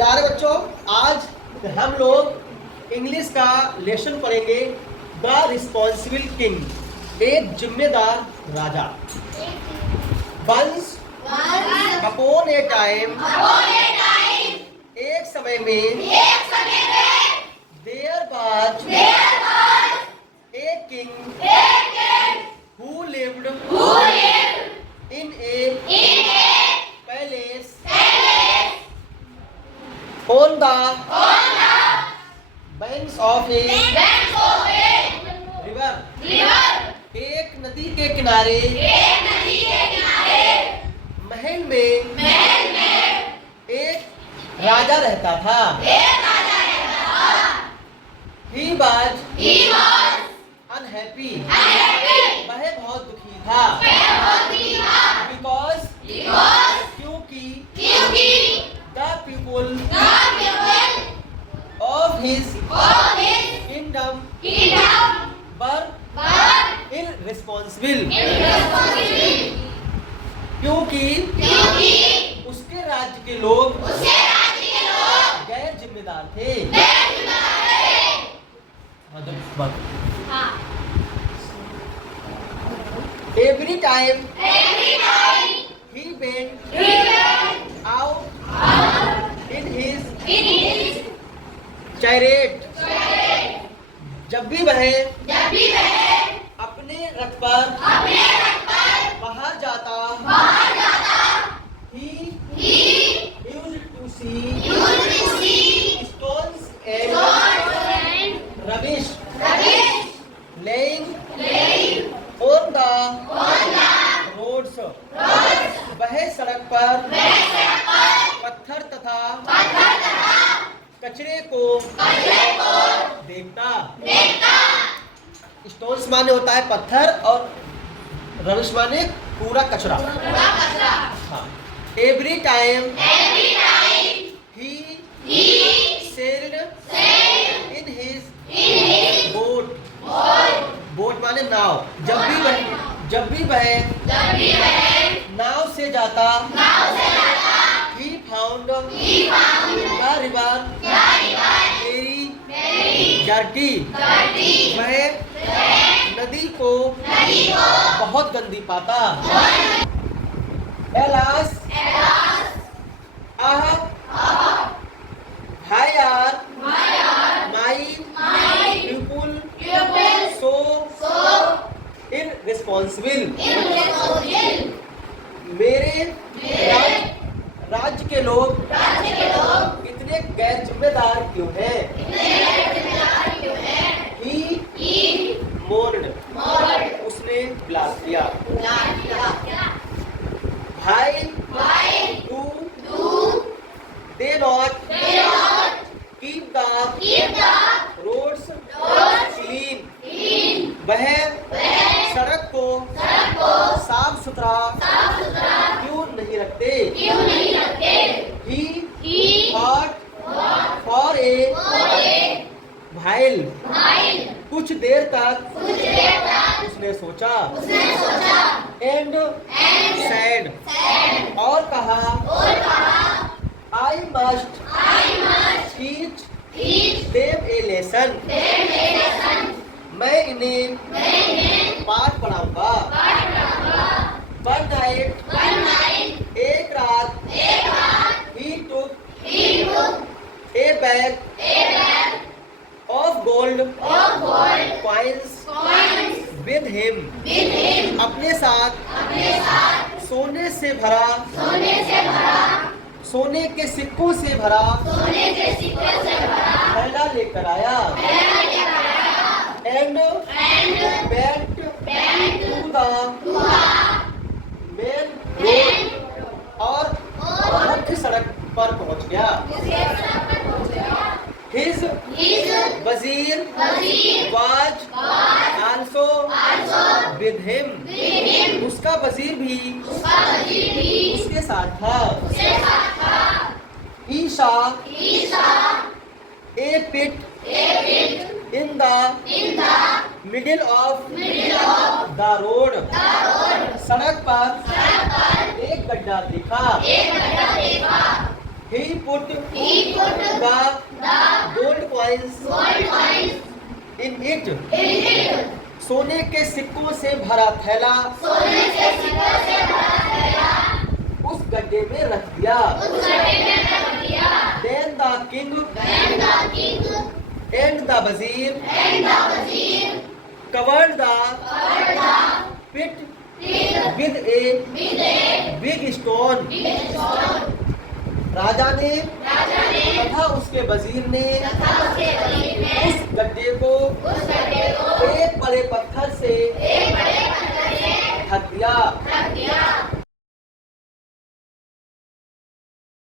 प्यारे बच्चों, आज हम लोग इंग्लिश का लेसन पढ़ेंगे। द रिस्पॉन्सिबल किंग, एक जिम्मेदार राजा। वंस अपॉन ए टाइम, एक समय में, there was a king who lived in a palace on the banks of a river, एक नदी के किनारे महल में एक राजा रहता था। He was unhappy, वह बहुत दुखी था। Because क्योंकि the people of his kingdom were irresponsible, क्योंकि उसके राज्य के लोग गैर जिम्मेदार थे। Every time he went out in his chariot, जब भी वह अपने रथ पर बाहर जाता, he used to see stones and rubbish laying on the roads, वह सड़क पर पत्थर तथा कचरे को देखता। स्टोन्स माने होता है पत्थर और रबिश माने पूरा कचरा। हाँ। Every time he sailed in his boat, boat माने नाव। जब भी वह नाव से जाता, he found the river very dirty, वह नदी को बहुत गंदी पाता। Alas, why are my people so irresponsible? मेरे राज्य के लोग इतने गैर जिम्मेदार क्यों हैं? He mourned, उसने विलास किया। Why do they not keep the roads clean? वह सड़क को साफ सुथरा क्यों नहीं रखते? He thought for a while, कुछ देर तक उसने सोचा। And said, और कहा, I must teach them a lesson, मैं इन्हें पाठ पढ़ाऊंगा। One night, एक रात, he took a bag of gold coins with him, अपने साथ सोने से भरा, सोने के सिक्कों से भरा थैला लेकर आया। And went to the main road, और मुख्य सड़क पर पहुंच गया। His वजीर was also with him, उसका वजीर भी उसके साथ था। He saw a pit in the middle of the road, सड़क पर एक गड्ढा देखा। He put the gold coins in it. सोने के सिक्कों से भरा थैला उस गड्ढे में रख दिया। Then the king and the wazir covered the pit with a big stone. राजा ने तथा उसके वजीर ने उस गड्ढे को एक बड़े पत्थर से ढक दिया।